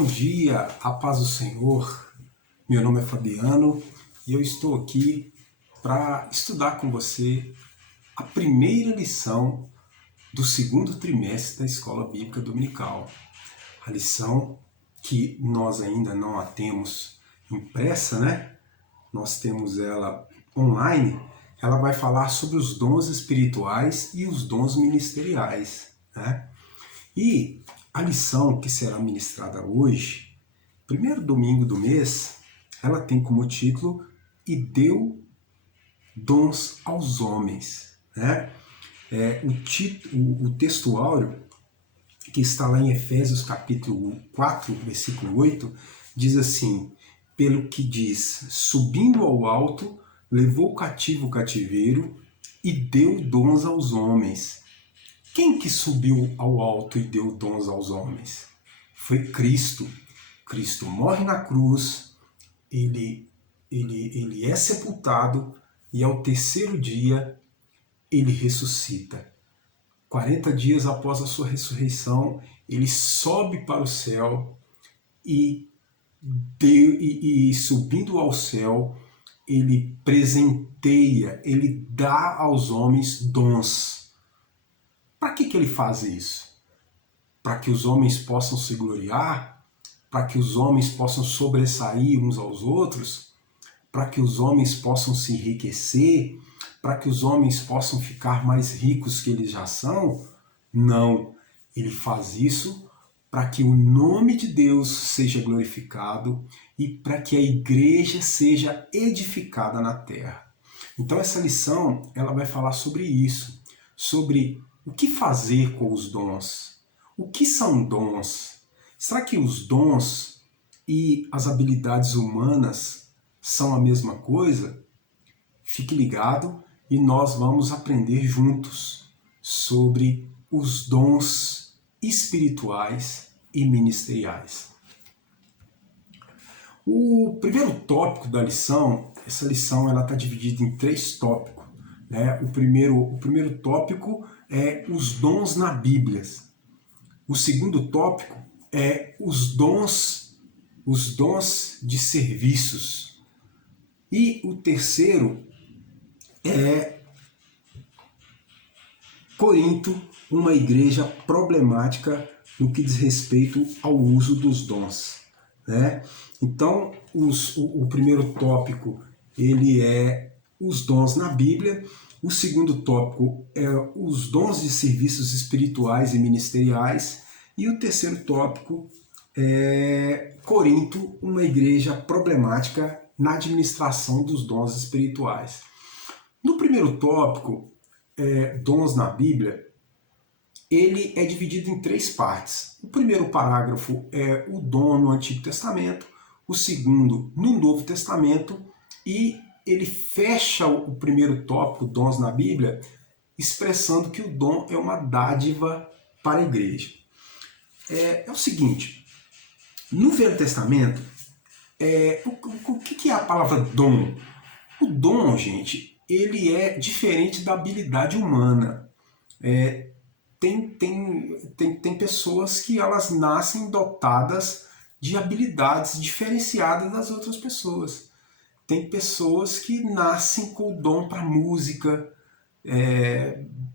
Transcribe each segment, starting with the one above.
Bom dia, a paz do Senhor. Meu nome é Fabiano e eu estou aqui para estudar com você a primeira lição do segundo trimestre da Escola Bíblica Dominical. A lição que nós ainda não a temos impressa, né? Nós temos ela online. Ela vai falar sobre os dons espirituais e os dons ministeriais, né? E a lição que será ministrada hoje, primeiro domingo do mês, ela tem como título "E deu dons aos homens", né? O texto áureo, que está lá em Efésios capítulo 4, versículo 8, diz assim: pelo que diz, subindo ao alto, levou cativo o cativeiro e deu dons aos homens. Quem que subiu ao alto e deu dons aos homens? Foi Cristo. Cristo morre na cruz, ele é sepultado e ao terceiro dia ele ressuscita. 40 dias após a sua ressurreição, ele sobe para o céu e subindo ao céu, ele presenteia, ele dá aos homens dons. Para que ele faz isso? Para que os homens possam se gloriar? Para que os homens possam sobressair uns aos outros? Para que os homens possam se enriquecer? Para que os homens possam ficar mais ricos que eles já são? Não. Ele faz isso para que o nome de Deus seja glorificado e para que a igreja seja edificada na terra. Então essa lição ela vai falar sobre isso, sobre o que fazer com os dons. O que são dons? Será que os dons e as habilidades humanas são a mesma coisa? Fique ligado e nós vamos aprender juntos sobre os dons espirituais e ministeriais. O primeiro tópico da lição, essa lição ela está dividida em 3 tópicos. Né? O primeiro tópico é os dons na Bíblia. O segundo tópico é os dons de serviços. E o terceiro é Corinto, uma igreja problemática no que diz respeito ao uso dos dons. Né? Então, o primeiro tópico ele é os dons na Bíblia. O segundo tópico é os dons de serviços espirituais e ministeriais. E o terceiro tópico é Corinto, uma igreja problemática na administração dos dons espirituais. No primeiro tópico, dons na Bíblia, ele é dividido em 3 partes. O primeiro parágrafo é o dom no Antigo Testamento, o segundo no Novo Testamento, e ele fecha o primeiro tópico, dons na Bíblia, expressando que o dom é uma dádiva para a igreja. É o seguinte, no Velho Testamento, o que é a palavra dom? O dom, gente, ele é diferente da habilidade humana. Tem pessoas que elas nascem dotadas de habilidades diferenciadas das outras pessoas. Tem pessoas que nascem com o dom para música.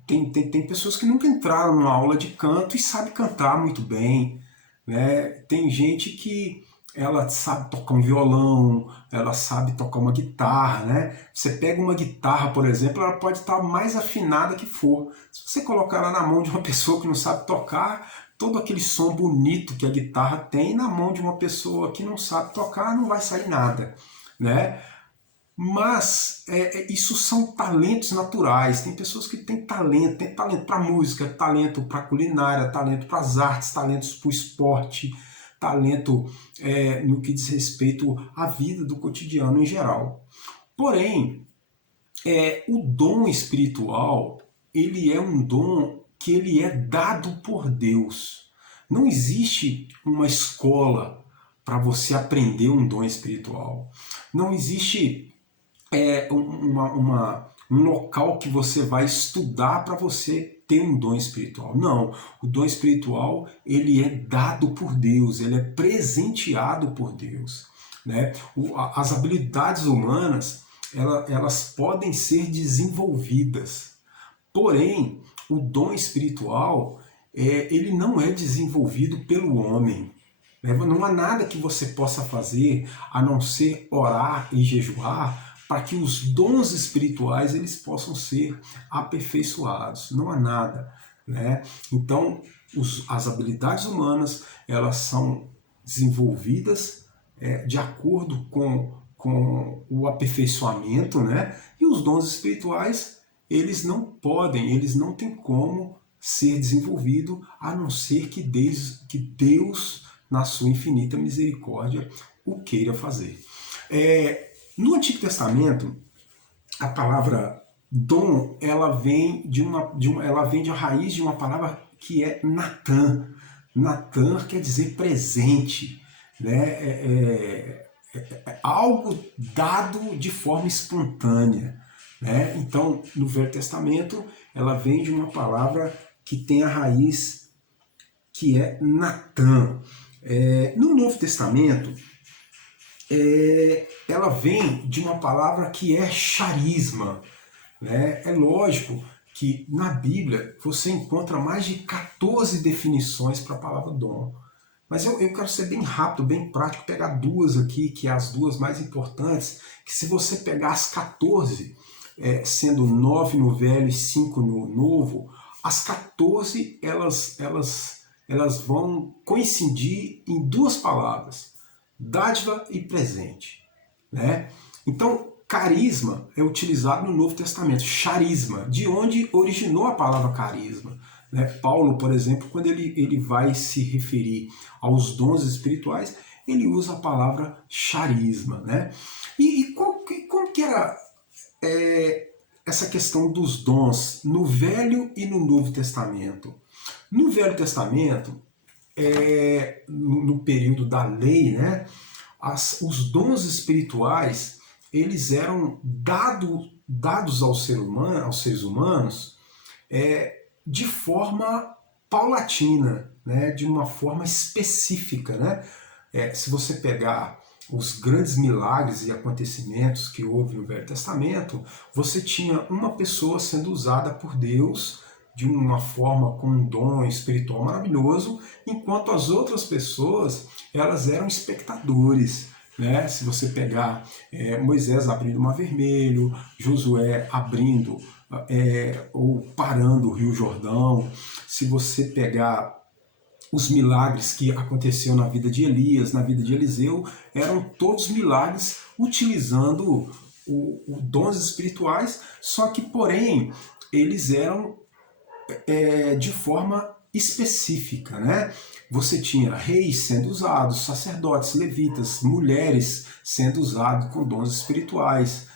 Tem pessoas que nunca entraram numa aula de canto e sabem cantar muito bem. Né? Tem gente que ela sabe tocar um violão, ela sabe tocar uma guitarra, né? Você pega uma guitarra, por exemplo, ela pode estar mais afinada que for. Se você colocar ela na mão de uma pessoa que não sabe tocar, todo aquele som bonito que a guitarra tem, na mão de uma pessoa que não sabe tocar, não vai sair nada, né? Mas isso são talentos naturais. Tem pessoas que têm talento para música, talento para culinária, talento para as artes, talentos para o esporte, talento no que diz respeito à vida do cotidiano em geral. Porém, o dom espiritual, ele é um dom que ele é dado por Deus. Não existe uma escola para você aprender um dom espiritual. Não existe um local que você vai estudar para você ter um dom espiritual. Não, o dom espiritual ele é dado por Deus, ele é presenteado por Deus, né? As habilidades humanas elas podem ser desenvolvidas, porém o dom espiritual ele não é desenvolvido pelo homem. Não há nada que você possa fazer a não ser orar e jejuar para que os dons espirituais eles possam ser aperfeiçoados. Não há nada, né? Então, as habilidades humanas elas são desenvolvidas de acordo com o aperfeiçoamento, né? E os dons espirituais eles não podem, eles não têm como ser desenvolvido a não ser que Deus na sua infinita misericórdia, o queira fazer. No Antigo Testamento, a palavra dom, ela vem ela vem de uma raiz de uma palavra que é Natan. Natan quer dizer presente, né? Algo dado de forma espontânea, né? Então, no Velho Testamento, ela vem de uma palavra que tem a raiz que é Natan. No Novo Testamento, ela vem de uma palavra que é charisma, né? É lógico que na Bíblia você encontra mais de 14 definições para a palavra dom. Mas eu quero ser bem rápido, bem prático, pegar duas aqui, que é as duas mais importantes, que se você pegar as 14, sendo 9 no Velho e 5 no Novo, as 14 elas vão coincidir em duas palavras, dádiva e presente, né? Então, carisma é utilizado no Novo Testamento, charisma, de onde originou a palavra carisma, né? Paulo, por exemplo, quando ele vai se referir aos dons espirituais, ele usa a palavra charisma, né? E como que era essa questão dos dons no Velho e no Novo Testamento? No Velho Testamento, no período da lei, né, os dons espirituais eles eram dados aos seres humanos de forma paulatina, né, de uma forma específica, né? Se você pegar os grandes milagres e acontecimentos que houve no Velho Testamento, você tinha uma pessoa sendo usada por Deus de uma forma com um dom espiritual maravilhoso, enquanto as outras pessoas elas eram espectadores, né? Se você pegar Moisés abrindo o Mar Vermelho, Josué abrindo ou parando o Rio Jordão, se você pegar os milagres que aconteceram na vida de Elias, na vida de Eliseu, eram todos milagres utilizando dons espirituais, só que, porém, eles eram de forma específica, né? Você tinha reis sendo usados, sacerdotes, levitas, mulheres sendo usados com dons espirituais,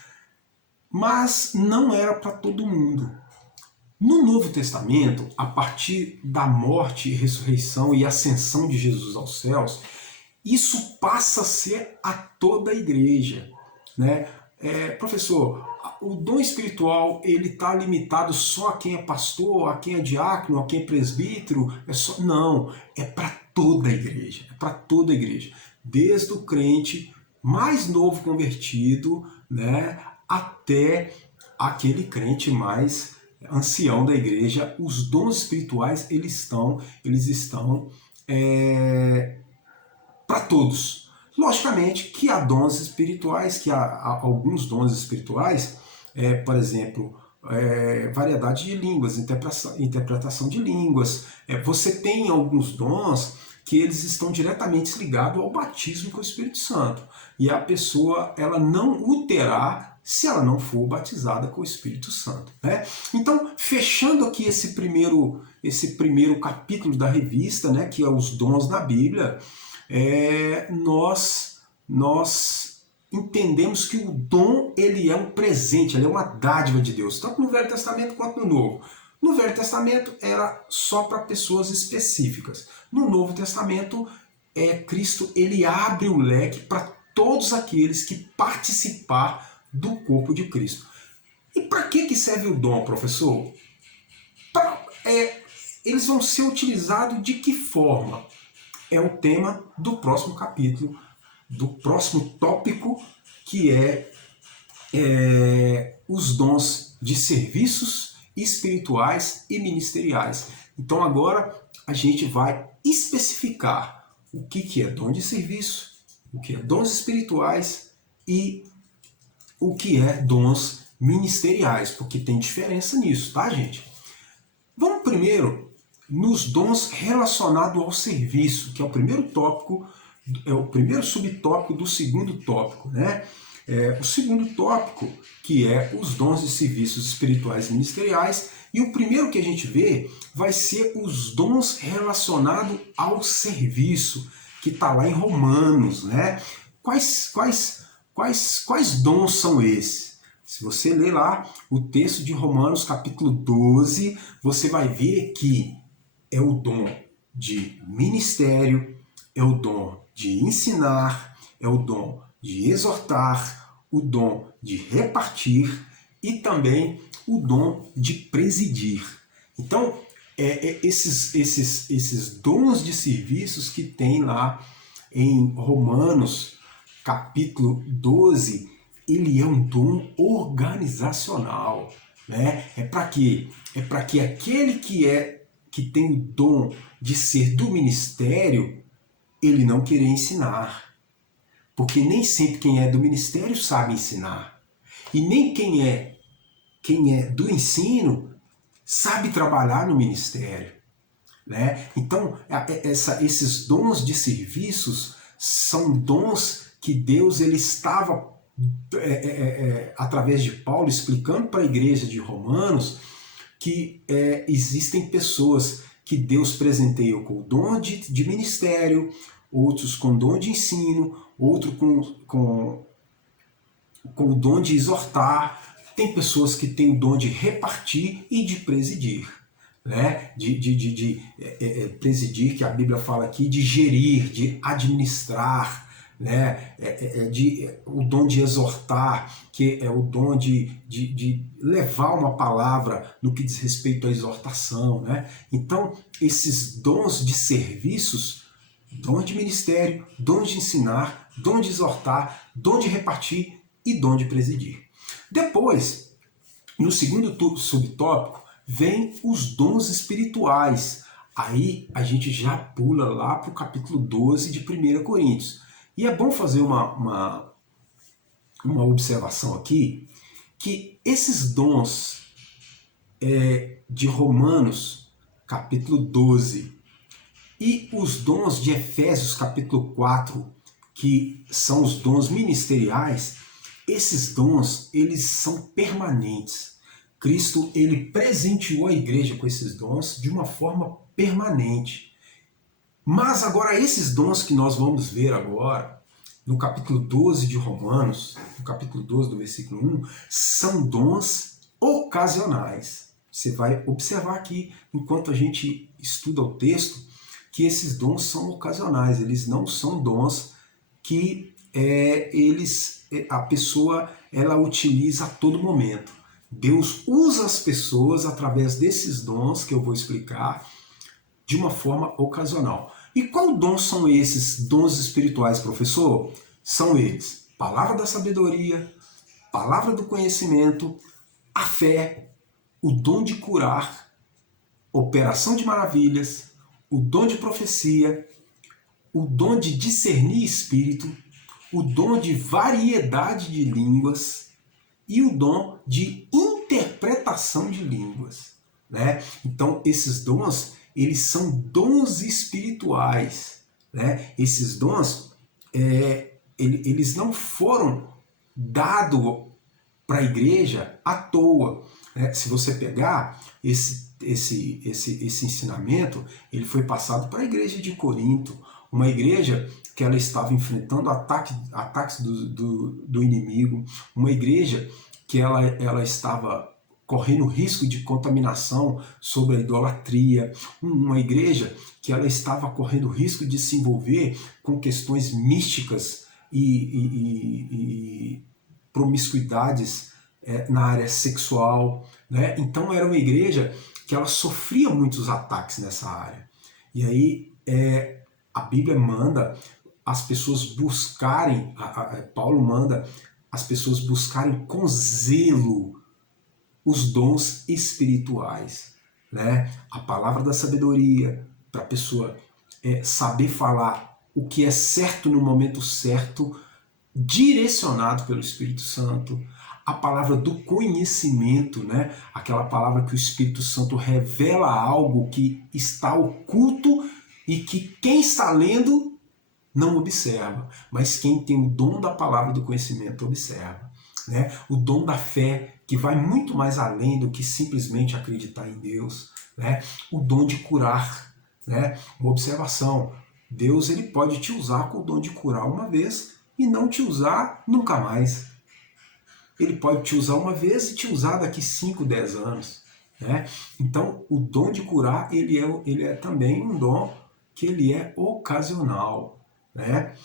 mas não era para todo mundo. No Novo Testamento, a partir da morte, ressurreição e ascensão de Jesus aos céus, isso passa a ser a toda a igreja, né? Professor, o dom espiritual ele está limitado só a quem é pastor, a quem é diácono, a quem é presbítero? Não, é para toda a igreja, é para toda a igreja, desde o crente mais novo convertido, né, até aquele crente mais ancião da igreja. Os dons espirituais eles estão para todos. Logicamente que há dons espirituais, que há alguns dons espirituais, por exemplo, variedade de línguas, interpretação de línguas. Você tem alguns dons que eles estão diretamente ligados ao batismo com o Espírito Santo. E a pessoa ela não o terá se ela não for batizada com o Espírito Santo, né? Então, fechando aqui esse primeiro capítulo da revista, né, que é os dons na Bíblia, nós entendemos que o dom ele é um presente, ele é uma dádiva de Deus, tanto no Velho Testamento quanto no Novo. No Velho Testamento era só para pessoas específicas. No Novo Testamento, Cristo ele abre o leque para todos aqueles que participar do corpo de Cristo. E para que serve o dom, professor? Eles vão ser utilizados de que forma? É o tema do próximo capítulo, do próximo tópico, que os dons de serviços espirituais e ministeriais. Então agora a gente vai especificar o que é dom de serviço, o que é dons espirituais e o que é dons ministeriais, porque tem diferença nisso, tá, gente? Vamos primeiro nos dons relacionados ao serviço, que é o primeiro tópico, é o primeiro subtópico do segundo tópico, né? O segundo tópico, que é os dons de serviços espirituais e ministeriais, e o primeiro que a gente vê vai ser os dons relacionados ao serviço, que está lá em Romanos, né? Quais dons são esses? Se você ler lá o texto de Romanos capítulo 12, você vai ver que é o dom de ministério, é o dom de ensinar, é o dom de exortar, o dom de repartir e também o dom de presidir. Então, esses dons de serviços que tem lá em Romanos capítulo 12, ele é um dom organizacional, né? É para quê? É para que aquele que tem o dom de ser do ministério, ele não querer ensinar. Porque nem sempre quem é do ministério sabe ensinar. E nem quem é do ensino sabe trabalhar no ministério, né? Então, esses dons de serviços são dons que Deus ele estava, através de Paulo, explicando para a igreja de Romanos que existem pessoas que Deus presenteia com o dom de ministério, outros com dom de ensino, outro com o dom de exortar. Tem pessoas que têm o dom de repartir e de presidir, né? De presidir, que a Bíblia fala aqui, de gerir, de administrar, né? O dom de exortar, que é o dom de levar uma palavra no que diz respeito à exortação, né? Então, esses dons de serviços, dom de ministério, dom de ensinar, dom de exortar, dom de repartir e dom de presidir. Depois, no segundo subtópico, vem os dons espirituais. Aí a gente já pula lá para o capítulo 12 de 1 Coríntios. E é bom fazer uma observação aqui, que esses dons de Romanos, capítulo 12, e os dons de Efésios, capítulo 4, que são os dons ministeriais, esses dons, eles são permanentes. Cristo, ele presenteou a igreja com esses dons de uma forma permanente. Mas agora, esses dons que nós vamos ver agora, no capítulo 12 de Romanos, no capítulo 12 do versículo 1, são dons ocasionais. Você vai observar aqui, enquanto a gente estuda o texto, que esses dons são ocasionais, eles não são dons que a pessoa ela utiliza a todo momento. Deus usa as pessoas através desses dons que eu vou explicar de uma forma ocasional. E qual dons são esses dons espirituais, professor? São eles: palavra da sabedoria, palavra do conhecimento, a fé, o dom de curar, operação de maravilhas, o dom de profecia, o dom de discernir espírito, o dom de variedade de línguas e o dom de interpretação de línguas, né? Então, esses dons, eles são dons espirituais, né? Esses dons, eles não foram dados para a igreja à toa, né? Se você pegar esse ensinamento, ele foi passado para a igreja de Corinto, uma igreja que ela estava enfrentando ataques do inimigo, uma igreja que ela estava correndo risco de contaminação sobre a idolatria, uma igreja que ela estava correndo risco de se envolver com questões místicas e promiscuidades na área sexual, né? Então era uma igreja que ela sofria muitos ataques nessa área. E aí a Bíblia manda as pessoas buscarem, Paulo manda as pessoas buscarem com zelo os dons espirituais, né? A palavra da sabedoria, para a pessoa saber falar o que é certo no momento certo, direcionado pelo Espírito Santo. A palavra do conhecimento, né? Aquela palavra que o Espírito Santo revela algo que está oculto e que quem está lendo não observa, mas quem tem o dom da palavra do conhecimento observa. Né? O dom da fé, que vai muito mais além do que simplesmente acreditar em Deus. Né? O dom de curar. Né? Uma observação, Deus ele pode te usar com o dom de curar uma vez e não te usar nunca mais. Ele pode te usar uma vez e te usar daqui 5, 10 anos. Né? Então, o dom de curar ele é também um dom que ele é ocasional. Né?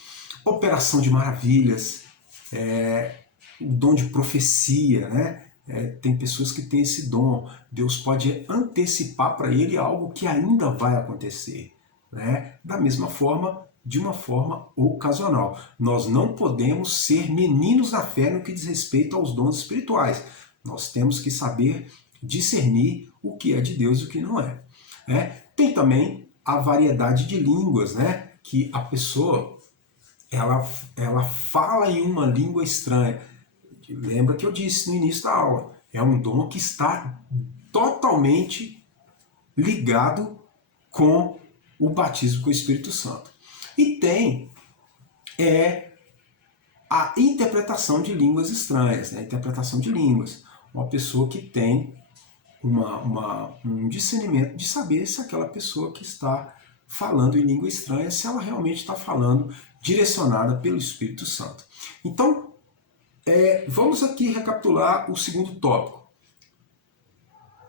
Operação de maravilhas, o dom de profecia, né? Tem pessoas que têm esse dom. Deus pode antecipar para ele algo que ainda vai acontecer. Né? Da mesma forma, de uma forma ocasional. Nós não podemos ser meninos da fé no que diz respeito aos dons espirituais. Nós temos que saber discernir o que é de Deus e o que não é. Tem também a variedade de línguas, né? Que a pessoa ela fala em uma língua estranha. Lembra que eu disse no início da aula, é um dom que está totalmente ligado com o batismo com o Espírito Santo. E tem a interpretação de línguas estranhas, né? A interpretação de línguas. Uma pessoa que tem um discernimento de saber se aquela pessoa que está falando em língua estranha, se ela realmente está falando direcionada pelo Espírito Santo. Então, vamos aqui recapitular o segundo tópico.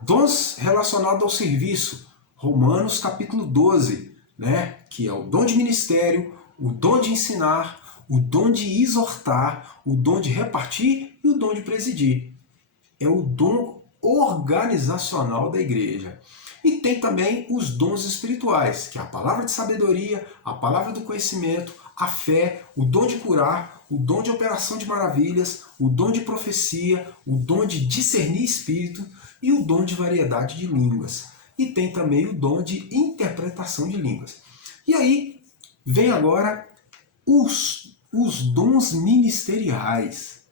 Dons relacionados ao serviço. Romanos capítulo 12, né? Que é o dom de ministério, o dom de ensinar, o dom de exortar, o dom de repartir e o dom de presidir. É o dom organizacional da igreja. E tem também os dons espirituais, que é a palavra de sabedoria, a palavra do conhecimento, a fé, o dom de curar, o dom de operação de maravilhas, o dom de profecia, o dom de discernir espírito e o dom de variedade de línguas. E tem também o dom de interpretação de línguas. E aí vem agora os dons ministeriais,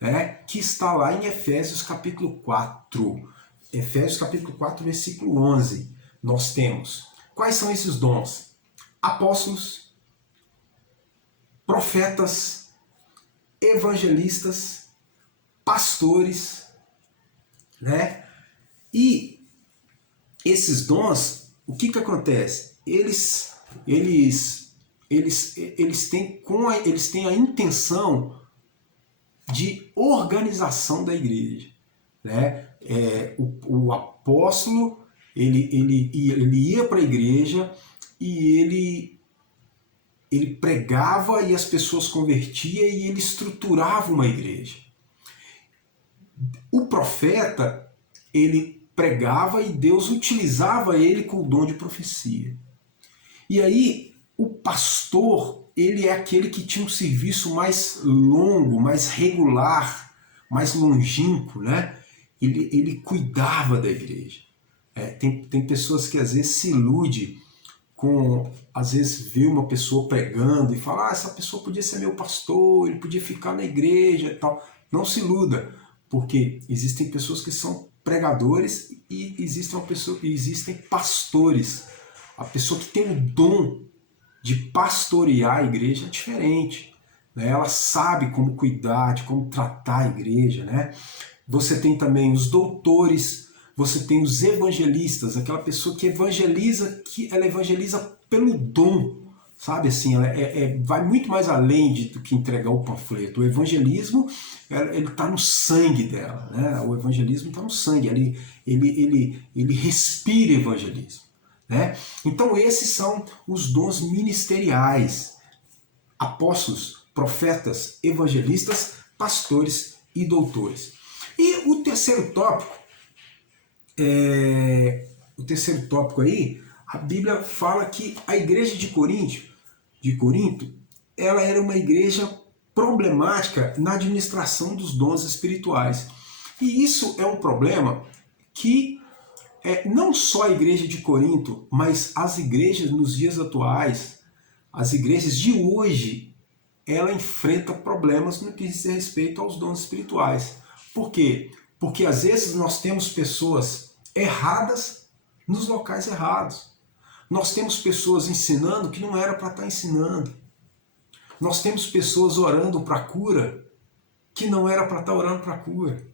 né, que está lá em Efésios capítulo 4. Efésios capítulo 4, versículo 11. Nós temos, quais são esses dons? Apóstolos, profetas, evangelistas, pastores, né? E esses dons, o que acontece? Eles têm a intenção de organização da igreja. Né? O apóstolo ele ia para a igreja e ele pregava e as pessoas convertiam e ele estruturava uma igreja. O profeta, ele pregava e Deus utilizava ele com o dom de profecia. E aí, o pastor, ele é aquele que tinha um serviço mais longo, mais regular, mais longínquo, né? Ele cuidava da igreja. Tem pessoas que às vezes se iludem às vezes vê uma pessoa pregando e fala, essa pessoa podia ser meu pastor, ele podia ficar na igreja e tal. Não se iluda, porque existem pessoas que são pregadores e existem pastores. A pessoa que tem o dom de pastorear a igreja é diferente. Né? Ela sabe como cuidar, de como tratar a igreja. Né? Você tem também os doutores, você tem os evangelistas, aquela pessoa que evangeliza, que ela evangeliza pelo dom, sabe assim, ela vai muito mais além do que entregar o panfleto. O evangelismo, ele está no sangue dela, né? O evangelismo está no sangue, ele respira evangelismo. Né? Então esses são os dons ministeriais: apóstolos, profetas, evangelistas, pastores e doutores. E o terceiro tópico aí, a Bíblia fala que a igreja de Corinto, ela era uma igreja problemática na administração dos dons espirituais. E isso é um problema que não só a igreja de Corinto, mas as igrejas nos dias atuais, as igrejas de hoje, ela enfrenta problemas no que diz respeito aos dons espirituais. Por quê? Porque às vezes nós temos pessoas erradas nos locais errados. Nós temos pessoas ensinando que não era para estar ensinando. Nós temos pessoas orando para a cura que não era para estar orando para a cura.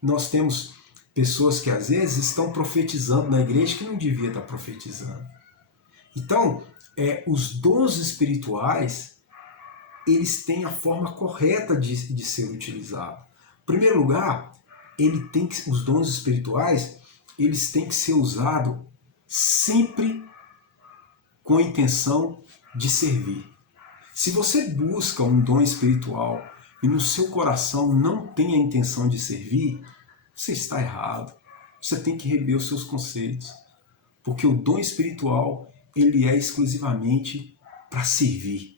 Nós temos pessoas que às vezes estão profetizando na igreja que não devia estar profetizando. Então, os dons espirituais, eles têm a forma correta de ser utilizado. Em primeiro lugar, os dons espirituais, eles têm que ser usados sempre com a intenção de servir. Se você busca um dom espiritual e no seu coração não tem a intenção de servir, você está errado. Você tem que rever os seus conceitos. Porque o dom espiritual, ele é exclusivamente para servir.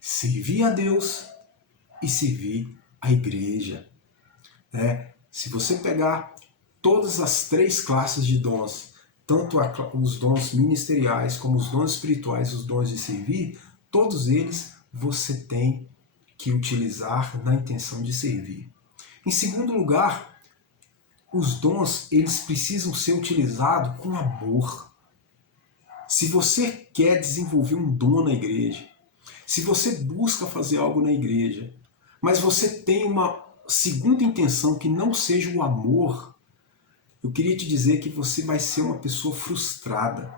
Servir a Deus e servir a igreja. Se você pegar todas as três classes de dons, tanto os dons ministeriais como os dons espirituais, os dons de servir, todos eles você tem que utilizar na intenção de servir. Em segundo lugar, os dons, eles precisam ser utilizados com amor. Se você quer desenvolver um dom na igreja, se você busca fazer algo na igreja, mas você tem uma segunda intenção que não seja o amor, eu queria te dizer que você vai ser uma pessoa frustrada,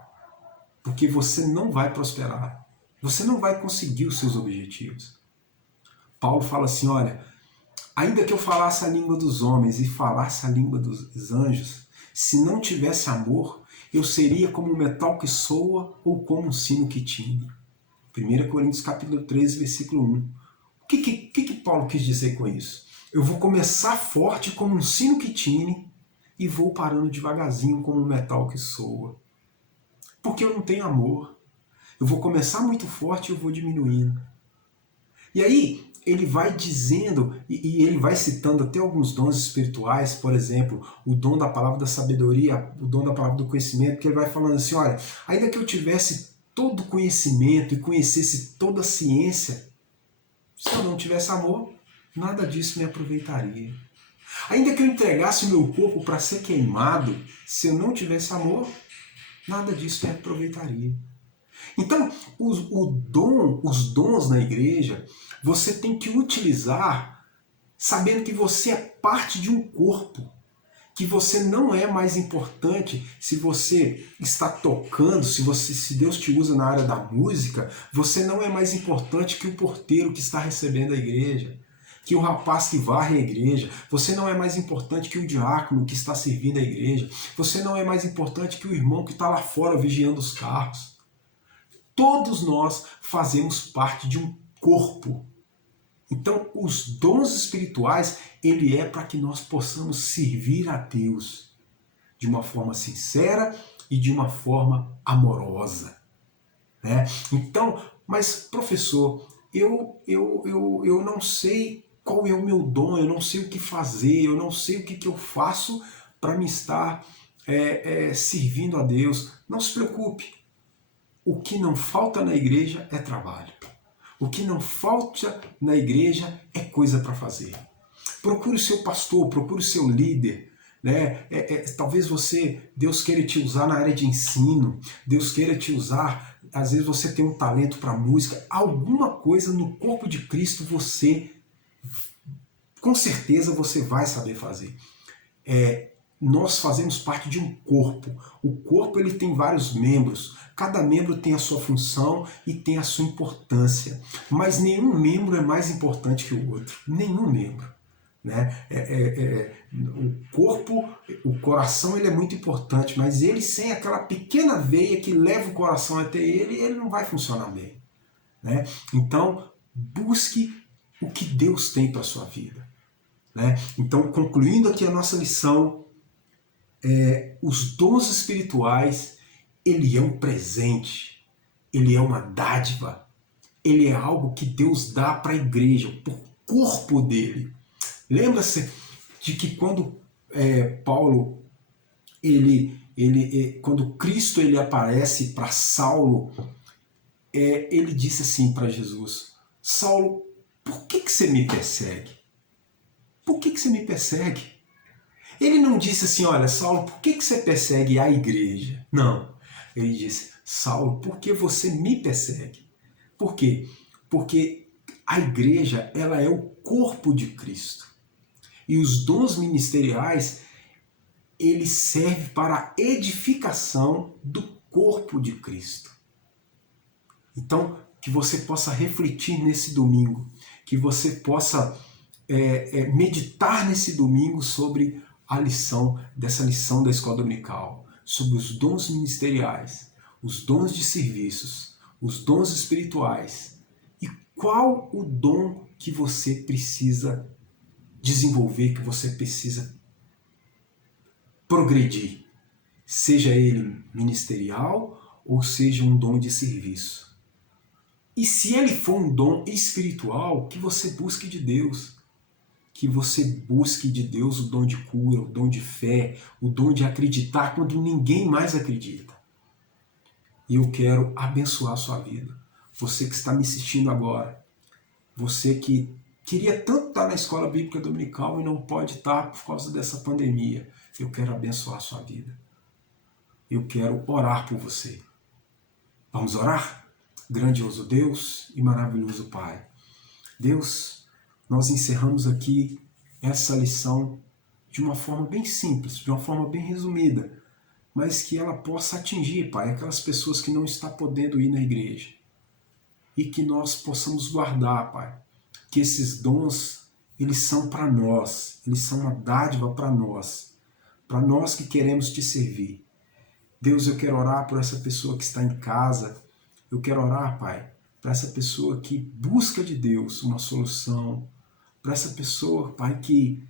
porque você não vai prosperar, você não vai conseguir os seus objetivos. Paulo fala assim, olha, ainda que eu falasse a língua dos homens e falasse a língua dos anjos, se não tivesse amor, eu seria como um metal que soa ou como um sino que tine. 1 Coríntios capítulo 13, versículo 1. O que Paulo quis dizer com isso? Eu vou começar forte como um sino que tine e vou parando devagarzinho como um metal que soa. Porque eu não tenho amor. Eu vou começar muito forte e eu vou diminuindo. E aí, ele vai dizendo, e ele vai citando até alguns dons espirituais, por exemplo, o dom da palavra da sabedoria, o dom da palavra do conhecimento, que ele vai falando assim, olha, ainda que eu tivesse todo o conhecimento e conhecesse toda a ciência, se eu não tivesse amor, nada disso me aproveitaria. Ainda que eu entregasse o meu corpo para ser queimado, se eu não tivesse amor, nada disso me aproveitaria. Então, os dons na igreja, você tem que utilizar sabendo que você é parte de um corpo, que você não é mais importante se você está tocando, se Deus te usa na área da música, você não é mais importante que o porteiro que está recebendo a igreja, que o rapaz que varre a igreja, você não é mais importante que o diácono que está servindo a igreja, você não é mais importante que o irmão que está lá fora vigiando os carros. Todos nós fazemos parte de um corpo. Então, os dons espirituais, ele é para que nós possamos servir a Deus de uma forma sincera e de uma forma amorosa. Então, mas professor, eu não sei qual é o meu dom, eu não sei o que fazer, eu não sei o que eu faço para me estar servindo a Deus. Não se preocupe. O que não falta na igreja é trabalho. O que não falta na igreja é coisa para fazer. Procure o seu pastor, procure o seu líder. Talvez Deus queira te usar na área de ensino, Deus queira te usar, às vezes você tem um talento para música, alguma coisa no corpo de Cristo com certeza você vai saber fazer. Nós fazemos parte de um corpo. O corpo ele tem vários membros. Cada membro tem a sua função e tem a sua importância. Mas nenhum membro é mais importante que o outro. Nenhum membro. O corpo, o coração ele é muito importante, mas ele sem aquela pequena veia que leva o coração até ele não vai funcionar bem. Então, busque o que Deus tem para a sua vida, né? Então, concluindo aqui a nossa lição, os dons espirituais, ele é um presente, ele é uma dádiva, ele é algo que Deus dá para a igreja, para o corpo dele. Lembra-se de que quando Paulo, quando Cristo ele aparece para Saulo, ele disse assim para Jesus: Saulo, por que você me persegue? Por que você me persegue? Ele não disse assim: olha, Saulo, por que você persegue a igreja? Não. Ele disse: Saulo, por que você me persegue? Por quê? Porque a igreja, ela é o corpo de Cristo. E os dons ministeriais, eles servem para a edificação do corpo de Cristo. Então, que você possa refletir nesse domingo, que você possa meditar nesse domingo sobre a lição, dessa lição da escola dominical, sobre os dons ministeriais, os dons de serviços, os dons espirituais e qual o dom que você precisa desenvolver, que você precisa progredir, seja ele ministerial ou seja um dom de serviço. E se ele for um dom espiritual, que você busque de Deus. Que você busque de Deus o dom de cura, o dom de fé, o dom de acreditar quando ninguém mais acredita. E eu quero abençoar a sua vida. Você que está me assistindo agora, você que queria tanto estar na escola bíblica dominical e não pode estar por causa dessa pandemia, eu quero abençoar a sua vida. Eu quero orar por você. Vamos orar? Grandioso Deus e maravilhoso Pai. Deus, nós encerramos aqui essa lição de uma forma bem simples, de uma forma bem resumida, mas que ela possa atingir, Pai, aquelas pessoas que não estão podendo ir na igreja. E que nós possamos guardar, Pai, que esses dons, eles são para nós, eles são uma dádiva para nós que queremos te servir. Deus, eu quero orar por essa pessoa que está em casa, eu quero orar, Pai, para essa pessoa que busca de Deus uma solução, para essa pessoa, Pai, que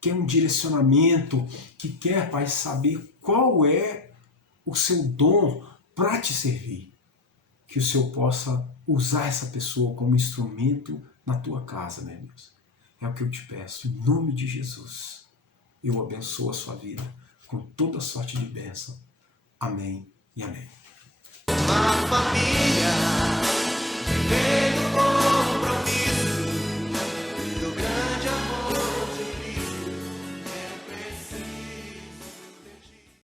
quer um direcionamento, que quer, Pai, saber qual é o seu dom para te servir. Que o Senhor possa usar essa pessoa como instrumento na tua casa, meu Deus. É o que eu te peço, em nome de Jesus. Eu abençoo a sua vida com toda sorte de bênção. Amém e amém. Uma família